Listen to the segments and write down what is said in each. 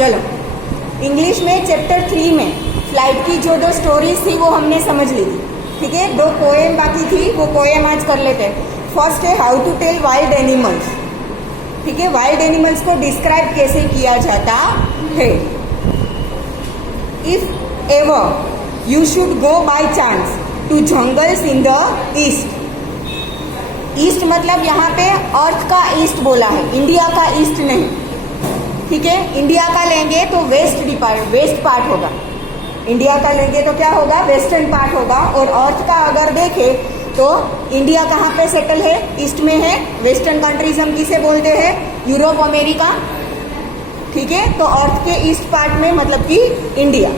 चलो, इंग्लिश में चैप्टर 3 में फ्लाइट की जो 2 स्टोरीज थी वो हमने समझ ली थी, ठीक है। 2 पोएम बाकी थी, वो पोएम आज कर लेते हैं। फर्स्ट है how to tell wild animals, ठीक है। वाइल्ड एनिमल्स को डिस्क्राइब कैसे किया जाता है। If ever you should go by chance to jungles in the east, east मतलब यहाँ पे अर्थ का ईस्ट बोला है, इंडिया का ईस्ट नहीं, ठीक है। इंडिया का लेंगे तो वेस्ट पार्ट होगा, इंडिया का लेंगे तो क्या होगा, वेस्टर्न पार्ट होगा। और अर्थ का अगर देखें तो इंडिया कहाँ पे सेटल है, ईस्ट में है। वेस्टर्न कंट्रीज हम किसे बोलते हैं, यूरोप, अमेरिका, ठीक है। तो अर्थ के ईस्ट पार्ट में मतलब कि India.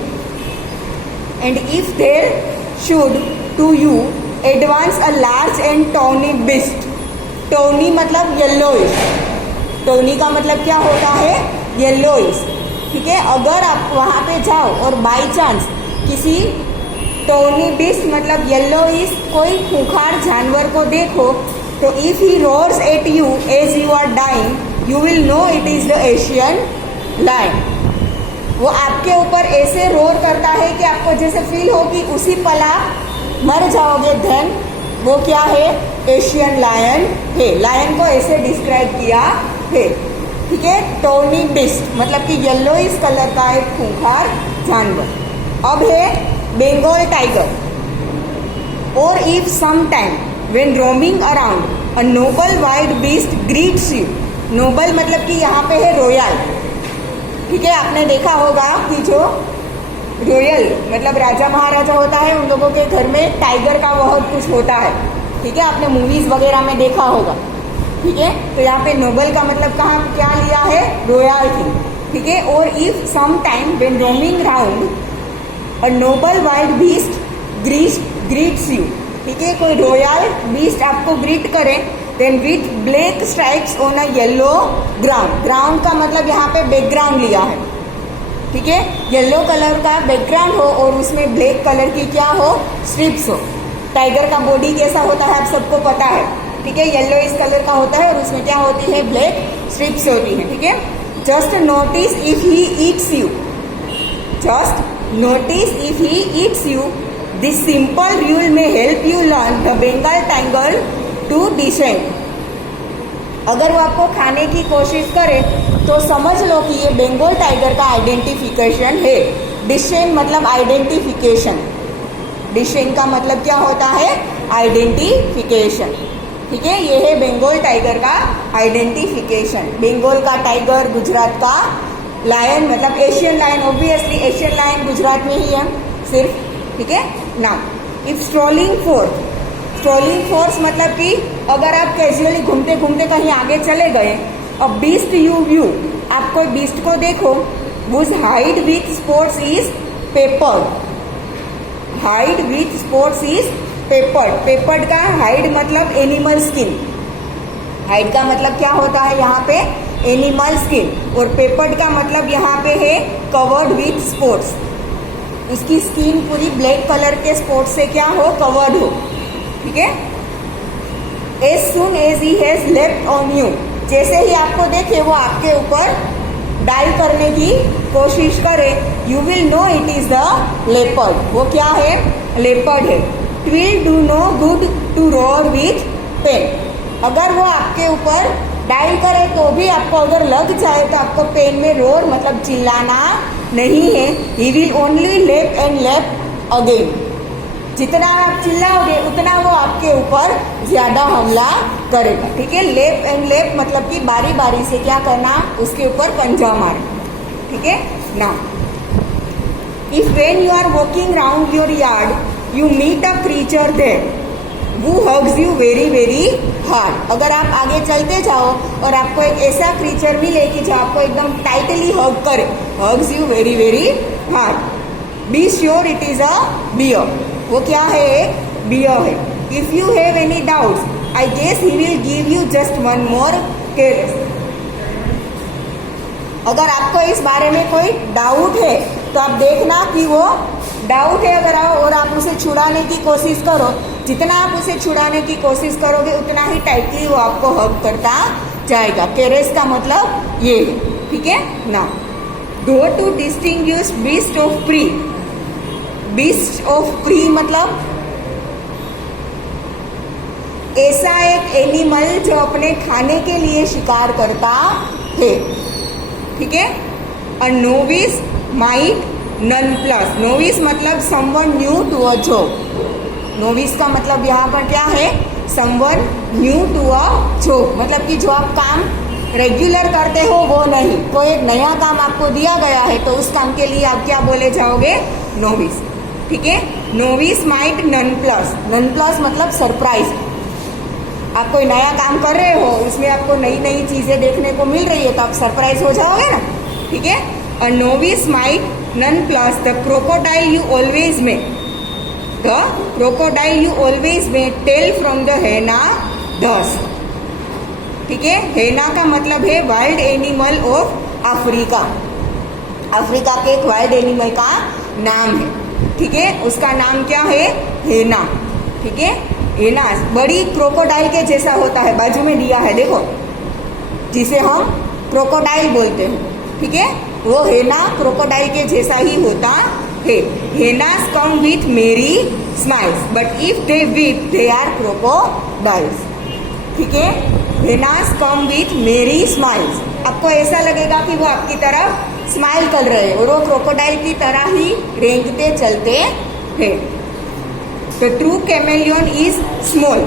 And if there should to you advance a large and tawny beast, tawny मतलब येलोइश, टोनी का मतलब क्या होता है, येलोइश, ठीक है। अगर आप वहाँ पे जाओ और बाई चांस किसी टोनी बिस्ट मतलब येलोइश कोई खूंखार जानवर को देखो तो if he roars at you as you are dying you will know it is the Asian lion. वो आपके ऊपर ऐसे रोर करता है कि आपको जैसे फील हो कि उसी पला मर जाओगे, देन वो क्या है, एशियन लायन है। लायन को ऐसे डिस्क्राइब किया है, ठीक है। टोनी बिस्ट मतलब कि येलोइश कलर का एक खूंखार जानवर। अब है बंगाल टाइगर। और if some time when roaming around a noble wild beast greets you, noble मतलब कि यहाँ पे है रॉयल, ठीक है। आपने देखा होगा कि जो रॉयल मतलब राजा महाराजा होता है उन लोगों के घर में टाइगर का बहुत कुछ होता है, ठीक है। आपने मूवीज वगैरह में देखा होगा, ठीक है। तो यहाँ पे नोबल का मतलब कहाँ क्या लिया है, रॉयल थी, ठीक है। और if some time when roaming round a noble wild beast greets you, ठीक है। कोई रॉयल बीस्ट आपको ग्रीट करे then with black stripes on a yellow ground, ground का मतलब यहाँ पे बैकग्राउंड लिया है, ठीक है। येलो कलर का बैकग्राउंड हो और उसमें ब्लैक कलर की क्या हो, स्ट्रिप्स हो। टाइगर का बॉडी कैसा होता है आप सबको पता है, ठीक है। येलो इस कलर का होता है और उसमें क्या होती है, ब्लैक स्ट्रिप्स होती है, ठीक है। Just notice if he eats you, just notice if he eats you, this simple rule may help you learn the Bengal tiger to descend. अगर वो आपको खाने की कोशिश करे तो समझ लो कि ये बंगाल टाइगर का आइडेंटिफिकेशन है। डिसेंड मतलब आइडेंटिफिकेशन, डिसेंड का मतलब क्या होता है, आइडेंटिफिकेशन, ठीक है। ये है बंगाल टाइगर का आइडेंटिफिकेशन। बंगाल का टाइगर, गुजरात का लायन मतलब Asian lion, obviously Asian lion Gujarat में ही है सिर्फ, ठीक है ना। इफ स्ट्रोलिंग फोर्स मतलब कि अगर आप कैजुअली घूमते घूमते कहीं आगे चले गए, अब बीस्ट यू व्यू, आप कोई बीस्ट को देखो, whose hide with spots is peppered, hide with spots is peppered, peppered का हाइड मतलब एनिमल स्किन, हाइड का मतलब क्या होता है यहाँ पे, एनिमल स्किन। और पेपर्ड का मतलब यहाँ पे है कवर्ड विथ स्पॉट्स, उसकी स्किन पूरी ब्लैक कलर के स्पॉट से क्या हो, कवर्ड हो, ठीक है। As soon as he has left on you, जैसे ही आपको देखे वो आपके ऊपर डाइव करने की कोशिश करे, you will know it is the leopard, वो क्या है, लेपर्ड है। It will do no good to roar with pain, अगर वो आपके ऊपर डाइव करे तो भी आपको अगर लग जाए तो आपको पेन में रोर मतलब चिल्लाना नहीं है। ही विल ओनली लेप एंड लेप अगेन, जितना आप चिल्लाओगे उतना वो आपके ऊपर ज्यादा हमला करेगा, ठीक है। लेप एंड लेप मतलब कि बारी बारी से क्या करना, उसके ऊपर पंजा मारना, ठीक है ना। If when you are walking round your yard you meet a creature there who hugs you very very hard, अगर आप आगे चलते जाओ और आपको एक ऐसा क्रीचर मिले कि जो आपको एकदम टाइटली हग करे, hugs you very very hard, be sure it is a bear, वो क्या है, एक bear है। if you have any doubts I guess he will give you just one more caress, अगर आपको इस बारे में कोई डाउट है तो आप देखना कि वो डाउट है अगर आओ और आप उसे छुड़ाने की कोशिश करो, जितना आप उसे छुड़ाने की कोशिश करोगे उतना ही टाइटली वो आपको हग करता जाएगा। केरेस का मतलब ये है, ठीक है ना। दो to distinguish beast of prey. Beast of prey मतलब ऐसा एक एनिमल जो अपने खाने के लिए शिकार करता है, ठीक है। A novice might nonplus. Novice मतलब someone new to a job. Novice का मतलब यहाँ पर क्या है, someone new to a job, मतलब कि जो आप काम रेगुलर करते हो वो नहीं, कोई एक नया काम आपको दिया गया है तो उस काम के लिए आप क्या बोले जाओगे, नोविस, ठीक है। Novice might nonplus. Nonplus मतलब सरप्राइज। आप कोई नया काम कर रहे हो, उसमें आपको नई नई चीजें देखने को मिल रही है तो आप सरप्राइज हो जाओगे ना, ठीक है। A novice might nonplus the crocodile you always may. The crocodile you always may tell from the hyena then, ठीक है। हेना का मतलब है wild animal of Africa. Africa के एक वाइल्ड एनिमल का नाम है, ठीक है। उसका नाम क्या है, हेना, ठीक है। हेना बड़ी क्रोकोडाइल के जैसा होता है, बाजू में दिया है देखो, जिसे हम क्रोकोडाइल बोलते हैं, ठीक है। वो हेना क्रोकोडाइल के जैसा ही होता है। Hyenas come with merry smiles but if they weep they are crocodiles, ठीक है। Hyenas come with merry smiles. आपको ऐसा लगेगा कि वो आपकी तरफ स्माइल कर रहे हैं और वो क्रोकोडाइल की तरह ही रेंगते चलते हैं। The true chameleon is small.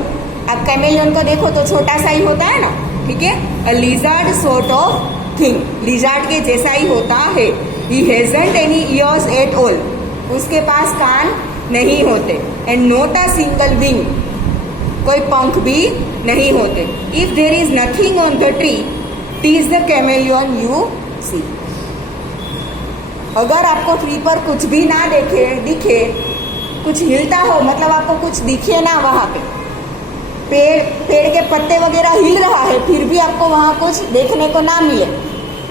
आप कैमेलियन को देखो तो छोटा सा ही होता है ना, ठीक है। A lizard sort of thing. Lizard के जैसा ही होता है। He hasn't any ears at all. उसके पास कान नहीं होते। And not a single wing. कोई पंख भी नहीं होते। If there is nothing on the tree it is the chameleon you see. अगर आपको ट्री पर कुछ भी ना दिखे, कुछ हिलता हो, मतलब आपको कुछ दिखे ना, वहां पे पेड़ के पत्ते वगैरह हिल रहा है, फिर भी आपको वहां कुछ देखने को ना मिले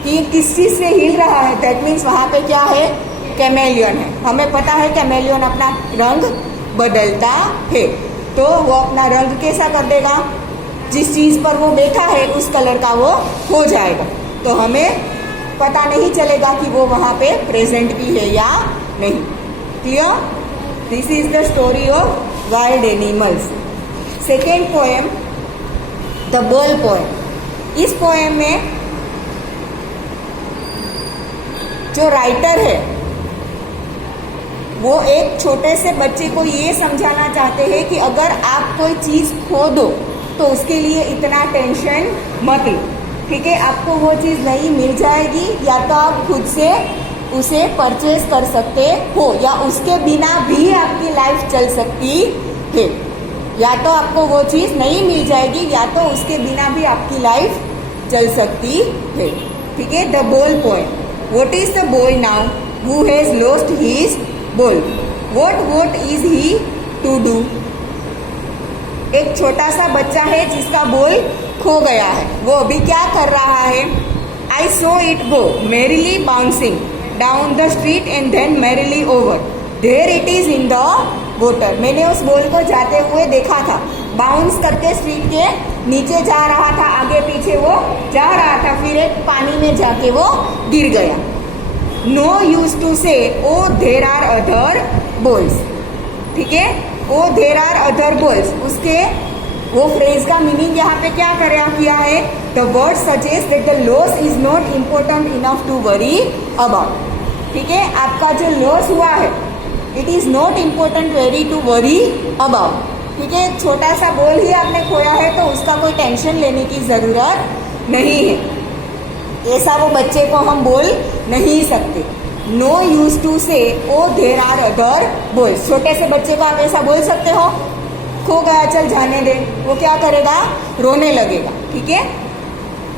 कि किस चीज से हिल रहा है, दैट मीन्स वहां पे क्या है, कैमेलियन है। हमें पता है कैमेलियन अपना रंग बदलता है, तो वो अपना रंग कैसा कर देगा, जिस चीज पर वो बैठा है उस कलर का वो हो जाएगा। तो हमें पता नहीं चलेगा कि वो वहां पे प्रेजेंट भी है या नहीं। Clear? This is the story of wild animals. Second poem, the ball poem. इस पोएम में जो राइटर है वो एक छोटे से बच्चे को ये समझाना चाहते हैं कि अगर आप कोई चीज खो दो तो उसके लिए इतना टेंशन मत लो, ठीक है। आपको वो चीज नहीं मिल जाएगी, या तो आप खुद से उसे परचेज कर सकते हो, या उसके बिना भी आपकी लाइफ चल सकती है। या तो आपको वो चीज नहीं मिल जाएगी, या तो उसके बिना भी आपकी लाइफ चल सकती है, ठीक है। The ball poem. What is the boy now who has lost his ball? What is he to do? एक छोटा सा बच्चा है जिसका बॉल खो गया है, वो अभी क्या कर रहा है? I saw it go merrily bouncing down the street and then merrily over. There it is in the water. मैंने उस बॉल को जाते हुए देखा था, बाउंस करके स्ट्रीट के नीचे जा रहा था, आगे पीछे वो जा रहा था, फिर एक पानी में जाके वो गिर गया। No use to say oh there are other balls, ठीक है। oh there are other balls, उसके वो फ्रेज का मीनिंग यहाँ पे क्या किया है? The word suggests that the loss is not important enough to worry about, ठीक है। आपका जो लॉस हुआ है it is not important very to worry about, ठीक है। छोटा सा बॉल ही आपने खोया है तो उसका कोई टेंशन लेने की जरूरत नहीं है, ऐसा वो बच्चे को हम बोल नहीं सकते। नो यूज टू से ओ देर आर अदर बॉयज। छोटे से बच्चे को आप ऐसा बोल सकते हो, खो गया चल जाने दे, वो क्या करेगा? रोने लगेगा, ठीक है।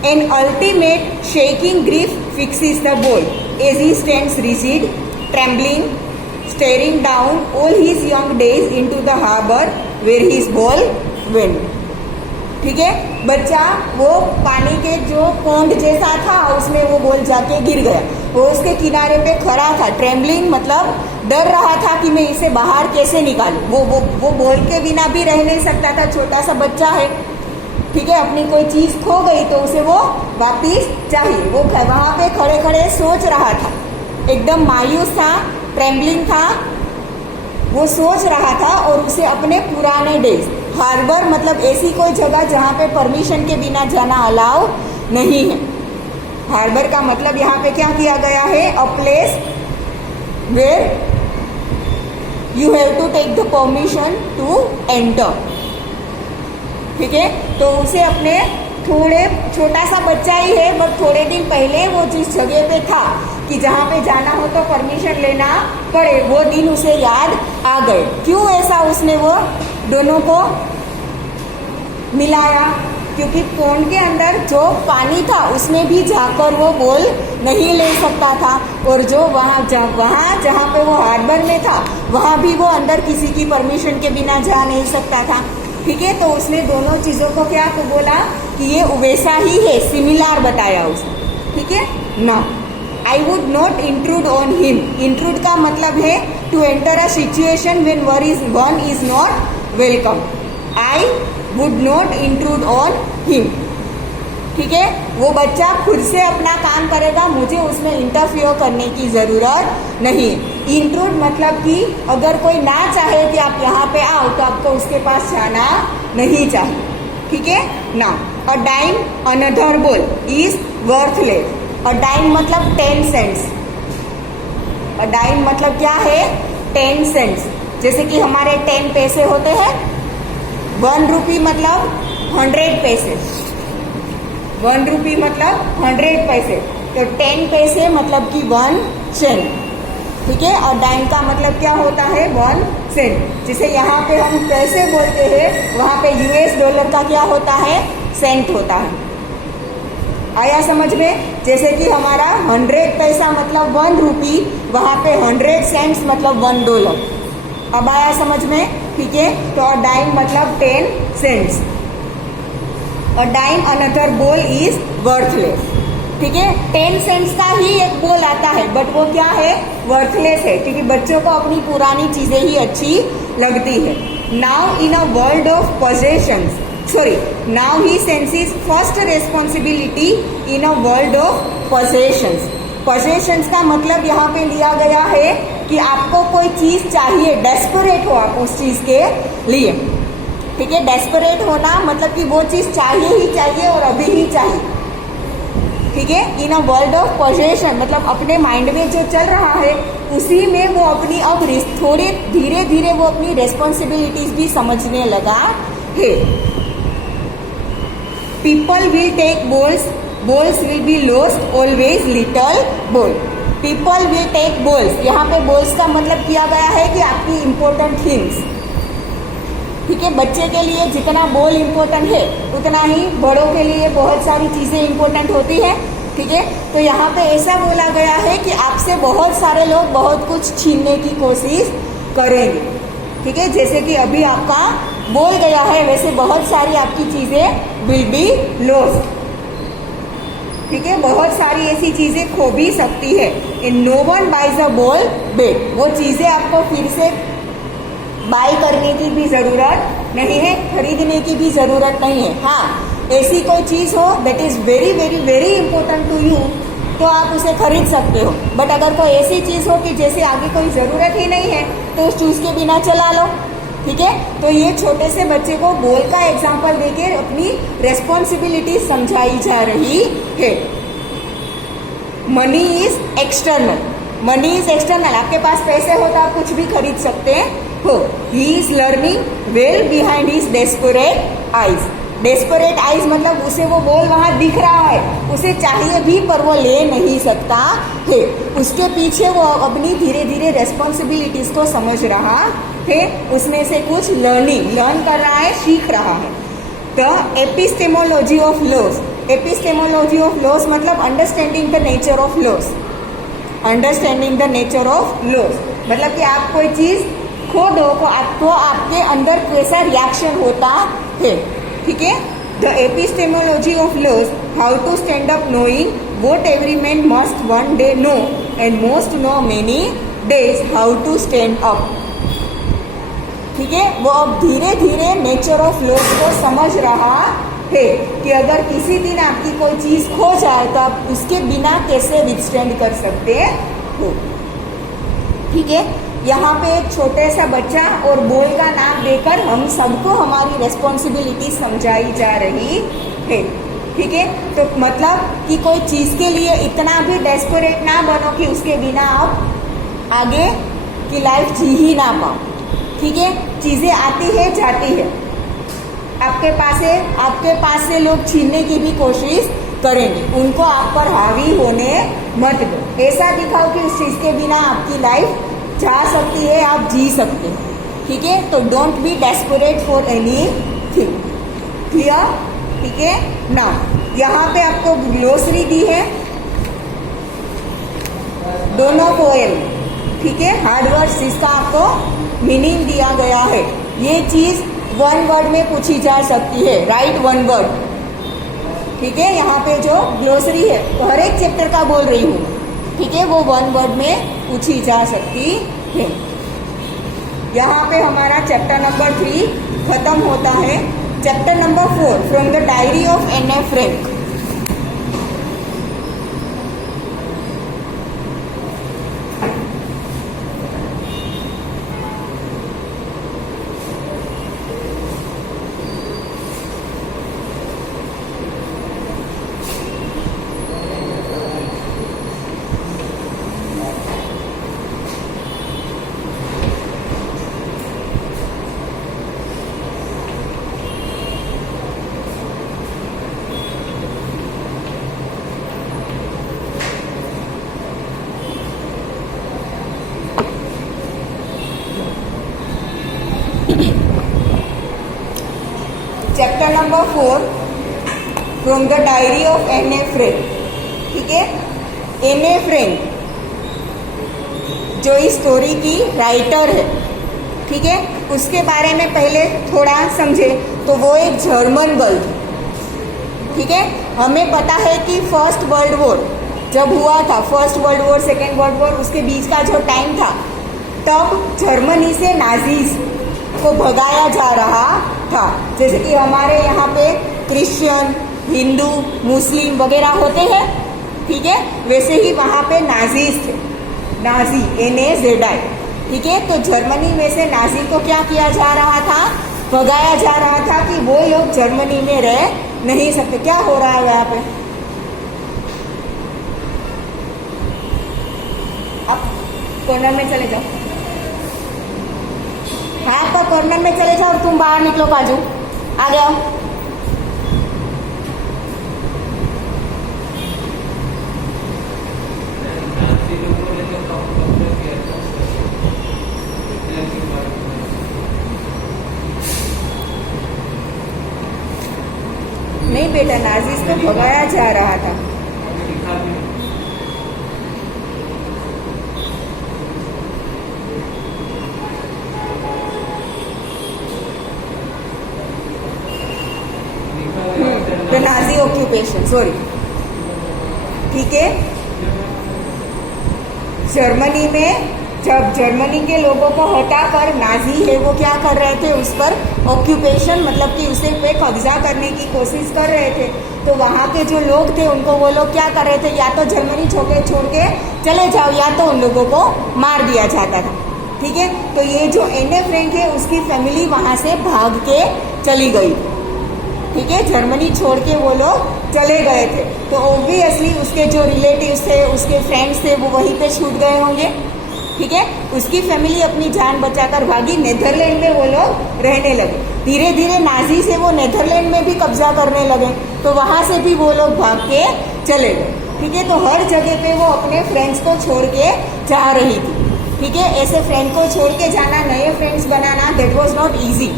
An ultimate shaking grief fixes the boy as he stands rigid trembling staring down all his young days into the harbour where his ball went, ठीक है। बच्चा वो पानी के जो पोंड जैसा था उसमें वो बॉल जाके गिर गया, वो उसके किनारे पे खड़ा था, ट्रेम्बलिंग मतलब डर रहा था कि मैं इसे बाहर कैसे निकालूं। वो बॉल के बिना भी रह नहीं सकता था, छोटा सा बच्चा है, ठीक है। अपनी कोई चीज खो गई तो उसे वो वापिस चाहिए, वो वहां पे खड़े खड़े सोच रहा था एकदम मायूस था, ट्रेम्बलिंग था, वो सोच रहा था और उसे अपने पुराने डेज, हार्बर मतलब ऐसी कोई जगह जहाँ पे परमिशन के बिना जाना अलाउ नहीं है। हार्बर का मतलब यहाँ पे क्या किया गया है, a place where you have to take the permission to enter. ठीक है, तो उसे अपने थोड़े, छोटा सा बच्चा ही है बट थोड़े दिन पहले वो जिस जगह पे था कि जहाँ पे जाना हो तो परमिशन लेना पड़े, वो दिन उसे याद आ गए। क्यों ऐसा उसने वो दोनों को मिलाया, क्योंकि पोंड के अंदर जो पानी था उसमें भी जाकर वो बॉल नहीं ले सकता था, और जो वहाँ जहाँ पे वो हार्बर में था वहाँ भी वो अंदर किसी की परमिशन के बिना जा नहीं सकता था। ठीक है, तो उसने दोनों चीज़ों को क्या को बोला कि ये वैसा ही है, सिमिलर बताया उसने। ठीक है ना, I would not intrude on him. Intrude का मतलब है to enter a situation when one is not welcome. I would not intrude on him. ठीक है, वो बच्चा खुद से अपना काम करेगा, मुझे उसमें इंटरफियर करने की ज़रूरत नहीं। इंट्रूड मतलब कि अगर कोई ना चाहे कि आप यहाँ पे आओ तो आपको उसके पास जाना नहीं चाहिए। ठीक है ना, a dime another ball is worthless. A dime मतलब 10 सेंट्स। अ डाइम मतलब क्या है, 10 सेंट्स। जैसे कि हमारे 10 पैसे होते हैं, 1 रुपी मतलब 100 पैसे, 1 रुपी मतलब 100 पैसे, तो 10 पैसे मतलब कि 1 सेंट। ठीक है, और डाइम का मतलब क्या होता है, 1 सेंट। जैसे यहाँ पे हम पैसे बोलते हैं, वहाँ पे US डॉलर का क्या होता है, सेंट होता है। आया समझ में? जैसे कि हमारा 100 पैसा मतलब 1 रुपी, वहाँ पे 100 सेंट्स मतलब 1 डॉलर। अब आया समझ में? ठीक है, तो डाइम मतलब 10 सेंट्स। और dime another ball is worthless. ठीक है, 10 सेंट्स का ही एक बॉल आता है बट वो क्या है, वर्थलेस है, क्योंकि बच्चों को अपनी पुरानी चीजें ही अच्छी लगती है। Now in a world of possessions, now he senses first responsibility in a world of possessions। possessions का मतलब यहाँ पे लिया गया है कि आपको कोई चीज चाहिए, डेस्परेट हो आप उस चीज के लिए। ठीक है, डेस्परेट होना मतलब कि वो चीज चाहिए ही चाहिए और अभी ही चाहिए। ठीक है, इन अ वर्ल्ड ऑफ पोजेशन मतलब अपने माइंड में जो चल रहा है उसी में वो अपनी अब थोड़े धीरे धीरे वो अपनी रेस्पॉन्सिबिलिटीज भी समझने लगा है। People will take balls, balls will be lost, always little ball. People will take balls, यहाँ पे बॉल्स का मतलब किया गया है कि आपकी इंपॉर्टेंट थिंग्स। ठीक है, बच्चे के लिए जितना बॉल इम्पोर्टेंट है उतना ही बड़ों के लिए बहुत सारी चीज़ें इम्पोर्टेंट होती है। ठीक है, तो यहाँ पे ऐसा बोला गया है कि आपसे बहुत सारे लोग बहुत कुछ छीनने की कोशिश करेंगे। ठीक है, जैसे कि अभी आपका बॉल गया है वैसे बहुत सारी आपकी चीज़ें विल बी लॉस्ट। ठीक है, बहुत सारी ऐसी चीज़ें खो भी सकती है। And no one buys a ball back, वो चीज़ें आपको फिर से बाय करने की भी ज़रूरत नहीं है, खरीदने की भी ज़रूरत नहीं है। हाँ, ऐसी कोई चीज़ हो that is very very very important to you तो आप उसे खरीद सकते हो, बट अगर कोई ऐसी चीज़ हो कि जैसे आगे कोई ज़रूरत ही नहीं है तो उस चीज़ के बिना चला लो। ठीक है, तो ये छोटे से बच्चे को बॉल का एग्जाम्पल देके अपनी रेस्पॉन्सिबिलिटी समझाई जा रही है। Money is external, money is external, आपके पास पैसे हो तो आप कुछ भी खरीद सकते हैं हो। He is learning well behind his desperate eyes. Desperate eyes मतलब उसे वो बॉल वहां दिख रहा है, उसे चाहिए भी पर वो ले नहीं सकता है। उसके पीछे वो अपनी धीरे धीरे रेस्पॉन्सिबिलिटीज को समझ रहा है, उसमें से कुछ लर्न कर रहा है, सीख रहा है। The epistemology of loss, epistemology of loss मतलब understanding the nature of loss. Understanding the nature of loss मतलब कि आप कोई चीज खो दो तो आपके अंदर कैसा रिएक्शन होता है। ठीक है, the epistemology of loss, how to stand up knowing what every man must one day know and most know many days how to stand up. ठीक है, वो अब धीरे धीरे नेचर ऑफ लॉस को समझ रहा है कि अगर किसी दिन आपकी कोई चीज खो जाए तो आप उसके बिना कैसे विथस्टैंड कर सकते हो। ठीक है, यहाँ पे एक छोटे सा बच्चा और बॉय का नाम देकर हम सबको हमारी रिस्पॉन्सिबिलिटी समझाई जा रही है। ठीक है, तो मतलब कि कोई चीज़ के लिए इतना भी डेस्परेट ना बनो कि उसके बिना आप आगे की लाइफ जी ही ना पाओ। ठीक है, चीज़ें आती है जाती है, आपके पास से लोग छीनने की भी कोशिश करेंगे, उनको आप पर हावी होने मत दो। ऐसा दिखाओ कि उस चीज़ के बिना आपकी लाइफ जा सकती है, आप जी सकते हैं। ठीक है, तो don't be desperate for anything. Clear? ठीक है ना, यहाँ पे आपको ग्लोसरी दी है दोनों पोएम। ठीक है, हार्ड वर्ड्स जिसका आपको मीनिंग दिया गया है। ये चीज़ वन वर्ड में पूछी जा सकती है, राइट वन वर्ड। ठीक है, यहाँ पे जो ग्लोसरी है तो हर एक चैप्टर का बोल रही हूँ। ठीक है, वो वन वर्ड में पूछी जा सकती है। यहाँ पे हमारा चैप्टर नंबर 3 खत्म होता है। Chapter number 4 from the diary of Anne. Frank. Chapter number 4 from the diary of Anne. Frank. ठीक है, एन.ए. फ्रैंक जो इस स्टोरी की राइटर है, ठीक है, उसके बारे में पहले थोड़ा समझे तो वो एक जर्मन गर्ल थी। ठीक है, हमें पता है कि फर्स्ट वर्ल्ड वॉर जब हुआ था, first world war second world war, उसके बीच का जो टाइम था, तब जर्मनी से नाजीज को भगाया जा रहा था। जैसे कि हमारे यहाँ पे क्रिश्चियन, हिंदू, मुस्लिम वगैरह होते हैं। ठीक है, वैसे ही वहाँ पे नाजीज थे, नाजी NAZI। ठीक है, तो जर्मनी में से नाजी को क्या किया जा रहा था, भगाया जा रहा था कि वो लोग जर्मनी में रह नहीं सकते। क्या हो रहा है यहाँ पे? आप कॉर्नर में चले जाओ, हाँ आप कॉर्नर में चले जाओ और तुम बाहर निकलो, काजू आ गया। नहीं बेटा, नाजीज को भगाया जा रहा था। The Nazi occupation, sorry. ठीक है, जर्मनी में जब जर्मनी के लोगों को हटाकर नाजी है वो क्या कर रहे थे, उस पर ऑक्यूपेशन मतलब कि उसे पे कब्जा करने की कोशिश कर रहे थे। तो वहाँ के जो लोग थे उनको वो लोग क्या कर रहे थे, या तो जर्मनी छोड़ के चले जाओ या तो उन लोगों को मार दिया जाता था। ठीक है, तो ये जो एन.ए. फ्रैंक है उसकी फैमिली वहाँ से भाग के चली गई। ठीक है, जर्मनी छोड़ के वो लोग चले गए थे, तो ऑब्वियसली उसके जो रिलेटिव्स थे, उसके फ्रेंड्स थे, वो वहीं पे छूट गए होंगे। ठीक है, उसकी फैमिली अपनी जान बचाकर भागी, नेदरलैंड में वो लोग रहने लगे। धीरे धीरे नाजी से वो नेदरलैंड में भी कब्जा करने लगे, तो वहाँ से भी वो लोग भाग के चले गए। ठीक है, तो हर जगह पे वो अपने फ्रेंड्स को छोड़ के जा रही थी। ठीक है, ऐसे फ्रेंड को छोड़ के जाना, नए friends banana, that was not easy.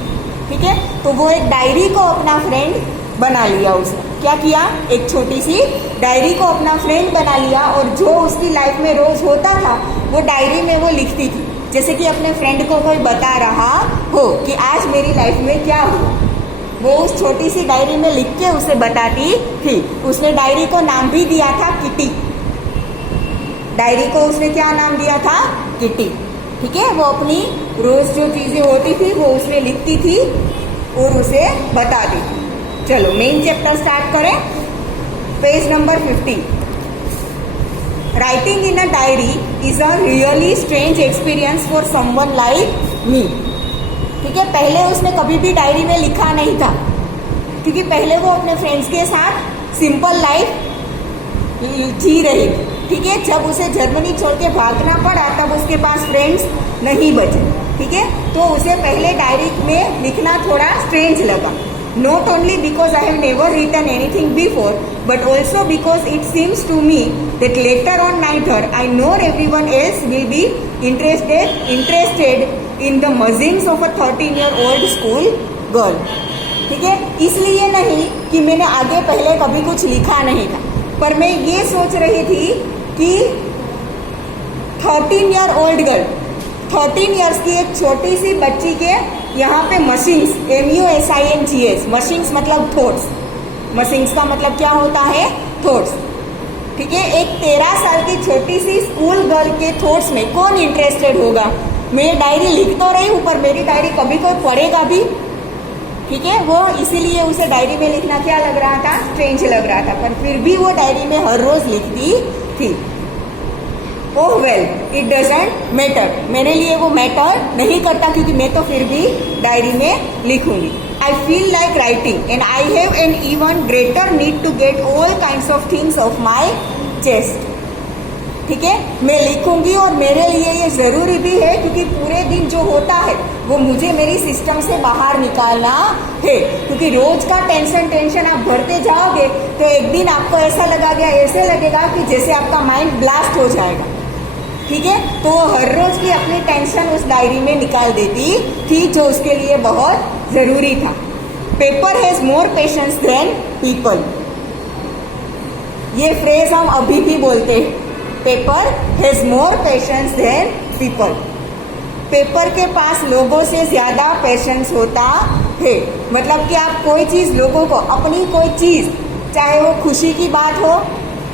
ठीक है, तो वो एक डायरी को अपना फ्रेंड बना लिया। उसने क्या किया, एक छोटी सी डायरी को अपना फ्रेंड बना लिया, और जो उसकी लाइफ में रोज होता था वो डायरी में वो लिखती थी। जैसे कि अपने फ्रेंड को कोई बता रहा हो कि आज मेरी लाइफ में क्या हुआ, वो उस छोटी सी डायरी में लिख के उसे बताती थी। उसने डायरी को नाम भी दिया था किटी। डायरी को उसने क्या नाम दिया था, किटी। ठीक है, वो अपनी रोज जो चीजें होती थी वो उसमें लिखती थी और उसे बताती थी। चलो मेन चैप्टर स्टार्ट करें, page number 50। Writing in a diary is a really strange experience for someone like me. ठीक है, पहले उसने कभी भी डायरी में लिखा नहीं था, क्योंकि पहले वो अपने फ्रेंड्स के साथ सिंपल लाइफ जी रही। ठीक है, जब उसे जर्मनी छोड़ के भागना पड़ा तब उसके पास फ्रेंड्स नहीं बचे। ठीक है, तो उसे पहले डायरी में लिखना थोड़ा स्ट्रेंज लगा। Not only because I have never written anything before, but also because it seems to me that later on neither I nor everyone else will be interested in the musings of a 13-year-old school girl. ठीक है, इसलिए नहीं कि मैंने आगे पहले कभी कुछ लिखा नहीं था, पर मैं ये सोच रही थी कि 13-year-old गर्ल, 13 ईयर्स की एक छोटी सी बच्ची के यहाँ पे मशीन्स, MUSINGS, मशीन्स मतलब थॉट्स, मशीन्स का मतलब क्या होता है? थॉट्स। ठीक है, एक 13 साल की छोटी सी स्कूल गर्ल के थॉट्स में कौन इंटरेस्टेड होगा? मैं डायरी लिख तो रही हूँ, पर मेरी डायरी कभी कोई पढ़ेगा भी? ठीक है, वो इसीलिए उसे डायरी में लिखना क्या लग रहा था? स्ट्रेंज लग रहा था, पर फिर भी वो डायरी में हर रोज लिखती थी। ओह वेल, इट डजंट मैटर, मेरे लिए वो मैटर नहीं करता, क्योंकि मैं तो फिर भी डायरी में लिखूंगी। I feel like writing and I have an even greater need to get all kinds of things off my chest. ठीक है, मैं लिखूंगी और मेरे लिए ये जरूरी भी है, क्योंकि पूरे दिन जो होता है वो मुझे मेरी सिस्टम से बाहर निकालना है। क्योंकि रोज का टेंशन आप भरते जाओगे तो एक दिन आपको ऐसा ऐसे लगेगा कि जैसे आपका माइंड ब्लास्ट हो जाएगा। ठीक है, तो वो हर रोज की अपनी टेंशन उस डायरी में निकाल देती थी, जो उसके लिए बहुत जरूरी था। Paper has more patience than people, ये फ्रेज हम अभी भी बोलते हैं। Paper has more patience than people, paper के पास लोगों से ज्यादा पेशेंस होता है। मतलब कि आप कोई चीज लोगों को, अपनी कोई चीज, चाहे वो खुशी की बात हो,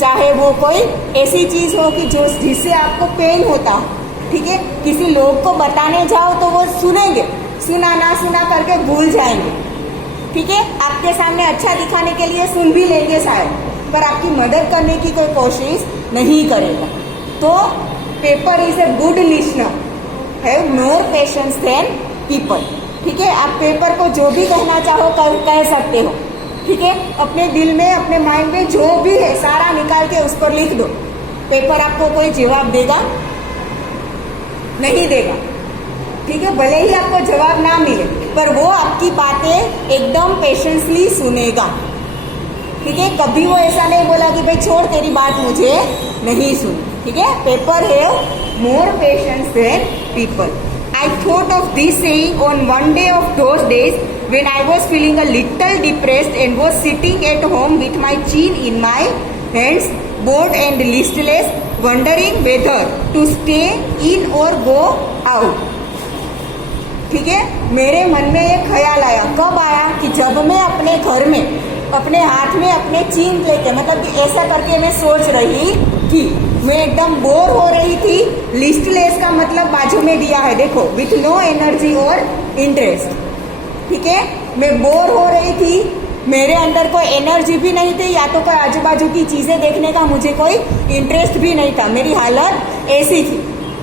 चाहे वो कोई ऐसी चीज हो कि जो जिससे आपको पेन होता हो, ठीक है, किसी लोग को बताने जाओ तो वो सुनेंगे, सुना ना सुना करके भूल जाएंगे। ठीक है, आपके सामने अच्छा दिखाने के लिए सुन भी लेंगे शायद, पर आपकी मदद करने की कोई कोशिश नहीं करेगा। तो paper is a good listener, have more patience than people. ठीक है, आप पेपर को जो भी कहना चाहो कह सकते हो। ठीक है, अपने दिल में, अपने माइंड में जो भी है सारा निकाल के उस पर लिख दो। पेपर आपको कोई जवाब देगा? नहीं देगा। ठीक है, भले ही आपको जवाब ना मिले, पर वो आपकी बातें एकदम पेशेंसली सुनेगा। ठीक है, कभी वो ऐसा नहीं बोला कि भाई छोड़ तेरी बात मुझे नहीं सुन। ठीक है, paper have more patience than people. I thought of this saying on one day of those days when I was feeling a little depressed and was sitting at home with my chin in my hands, bored and listless, wondering whether to stay in or go out. ठीक है, मेरे मन में एक ख्याल आया। कब आया? कि जब मैं अपने घर में अपने हाथ में अपने चीन लेके, मतलब कि ऐसा करके मैं सोच रही थी, मैं एकदम बोर हो रही थी। लिस्टलेस का मतलब बाजू में दिया है, देखो, विथ नो एनर्जी और इंटरेस्ट। ठीक है, मैं बोर हो रही थी, मेरे अंदर कोई एनर्जी भी नहीं थी, या तो कोई आजू बाजू की चीजें देखने का मुझे कोई इंटरेस्ट भी नहीं था, मेरी हालत ऐसी थी।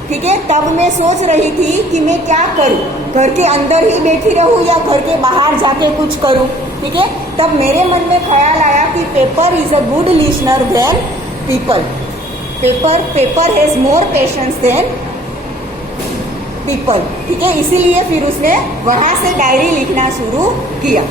ठीक है, तब मैं सोच रही थी कि मैं क्या करूं, घर के अंदर ही बैठी रहूं या घर के बाहर जाके कुछ करूं। ठीक है, तब मेरे मन में ख्याल आया कि paper is a good listener than people. Paper has more patience than people. ठीक है, इसीलिए फिर उसने वहां से डायरी लिखना शुरू किया।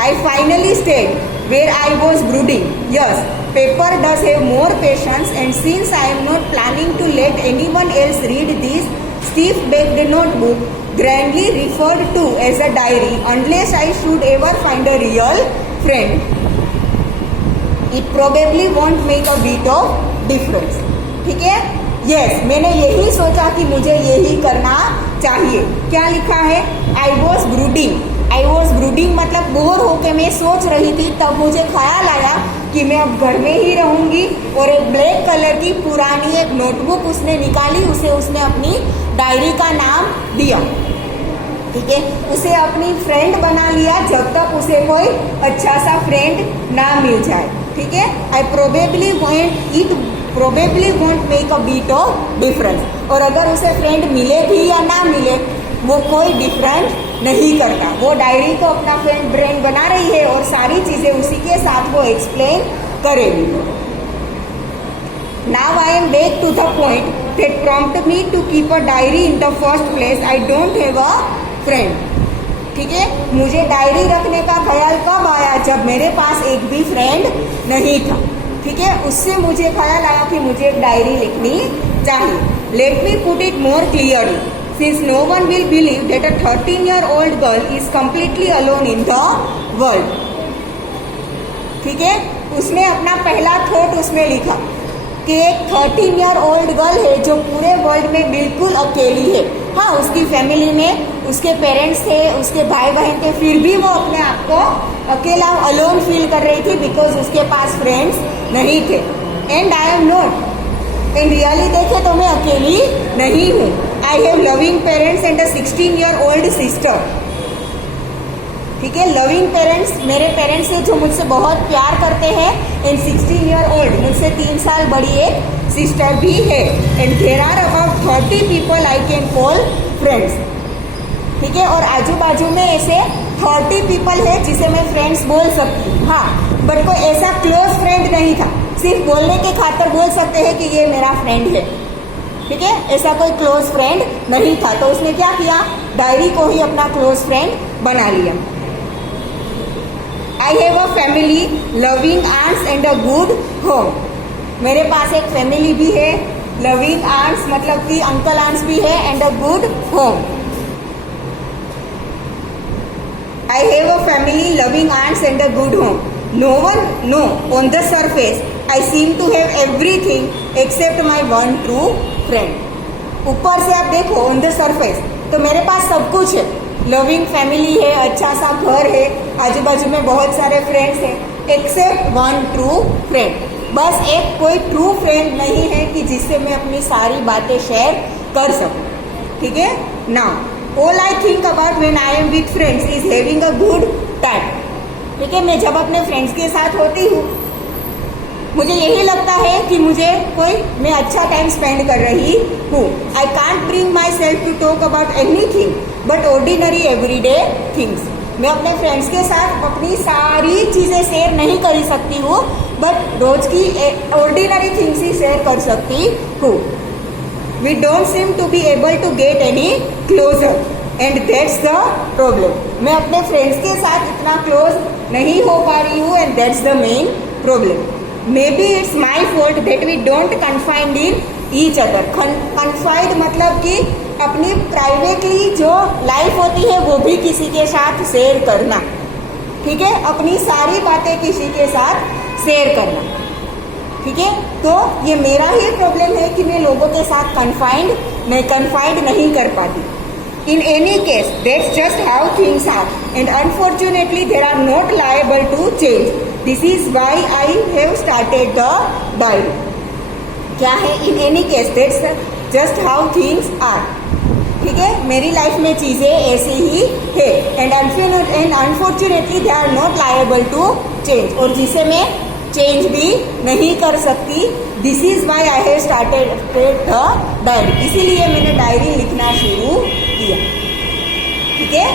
I finally stayed where I was brooding. Yes, paper does have more patience, and since I am not planning to let anyone else read this stiff-backed notebook, grandly referred to as a diary, unless I should ever find a real friend, it probably won't make a bit of difference. ठीक है, yes, मैंने यही सोचा कि मुझे यही करना चाहिए। क्या लिखा है? I was brooding मतलब बोर होके मैं सोच रही थी, तब मुझे ख्याल आया कि मैं अब घर में ही रहूंगी, और एक ब्लैक कलर की पुरानी एक नोटबुक उसने निकाली, उसे उसने अपनी डायरी का नाम दिया। ठीक है, उसे अपनी फ्रेंड बना लिया, जब तक उसे कोई अच्छा सा फ्रेंड ना मिल जाए। ठीक है, I probably won't make a bit of difference. और अगर उसे फ्रेंड मिले भी या ना मिले वो कोई डिफरेंस नहीं करता, वो डायरी को अपना फ्रेंड ब्रेन बना रही है और सारी चीजें उसी के साथ वो एक्सप्लेन करेगी। Now I am back to the point that prompt me to keep a diary in the first place, I don't have a friend. ठीक है, मुझे डायरी रखने का ख्याल कब आया? जब मेरे पास एक भी फ्रेंड नहीं था। ठीक है, उससे मुझे ख्याल आया कि मुझे एक डायरी लिखनी चाहिए। Let me put it more clearly, since no one will believe that a 13-year-old girl is completely alone in the world. ठीक है, उसने अपना पहला थॉट उसमें लिखा कि एक 13-year-old गर्ल है जो पूरे वर्ल्ड में बिल्कुल अकेली है। हाँ, उसकी फैमिली में उसके पेरेंट्स थे, उसके भाई बहन थे, फिर भी वो अपने आप को अकेला अलोन फील कर रही थी बिकॉज उसके पास फ्रेंड्स नहीं थे। And I am not, in really देखे तो मैं अकेली नहीं हूँ। I have loving parents and a 16-year-old sister. ठीक है, लविंग पेरेंट्स मेरे पेरेंट्स हैं जो मुझसे बहुत प्यार करते हैं। एंड 16-year-old मुझसे 3 साल बड़ी एक सिस्टर भी है। And there are about 30 people I can call friends. ठीक है, और आजू बाजू में ऐसे 30 पीपल है जिसे मैं फ्रेंड्स बोल सकती हूँ। हाँ, बट कोई ऐसा क्लोज फ्रेंड नहीं था, सिर्फ बोलने के खातिर बोल सकते हैं कि ये मेरा फ्रेंड है। ठीक है, ऐसा कोई क्लोज फ्रेंड नहीं था, तो उसने क्या किया? डायरी को ही अपना क्लोज फ्रेंड बना लिया। I have a family, loving aunts and a good home. मेरे पास एक फैमिली भी है, लविंग आंट्स मतलब कि अंकल आंट्स भी है, and a good home. I have a family, loving aunts and a good home. No one, no, on the surface, I seem to have everything except my one true friend. ऊपर से आप देखो on the surface, तो मेरे पास सब कुछ है, loving family है, अच्छा सा घर है, आजू बाजू में बहुत सारे फ्रेंड्स हैं, एक्सेप्ट वन ट्रू फ्रेंड। बस एक कोई ट्रू फ्रेंड नहीं है कि जिससे मैं अपनी सारी बातें शेयर कर सकूं। ठीक है, now all I think about when I am with friends is having a good time. ठीक है, मैं जब अपने फ्रेंड्स के साथ होती हूँ मुझे यही लगता है कि मैं अच्छा टाइम स्पेंड कर रही हूँ। I can't bring myself to talk about anything but ordinary everyday things. मैं अपने फ्रेंड्स के साथ अपनी सारी चीज़ें शेयर नहीं कर सकती हूँ, बट रोज की ऑर्डिनरी थिंग्स ही शेयर कर सकती हूँ। We don't seem to be able to get any closer and that's the problem. मैं अपने फ्रेंड्स के साथ इतना क्लोज नहीं हो पा रही हूँ and that's the main problem. Maybe it's my fault that we don't confide in each other. Confide मतलब कि अपनी प्राइवेटली जो लाइफ होती है वो भी किसी के साथ शेयर करना। ठीक है, अपनी सारी बातें किसी के साथ शेयर करना। ठीक है, तो ये मेरा ही प्रॉब्लम है कि मैं लोगों के साथ कन्फाइड नहीं कर पाती। In any case that's just how things are and unfortunately they are not liable to change. This is why I have started the diary. क्या है? In any case that's just how things are. ठीक है, मेरी life में चीजें ऐसी ही है and unfortunately they are not liable to change, और जिसे मैं चेंज भी नहीं कर सकती। This is why I have started the diary. इसीलिए मैंने डायरी लिखना शुरू किया। ठीक है,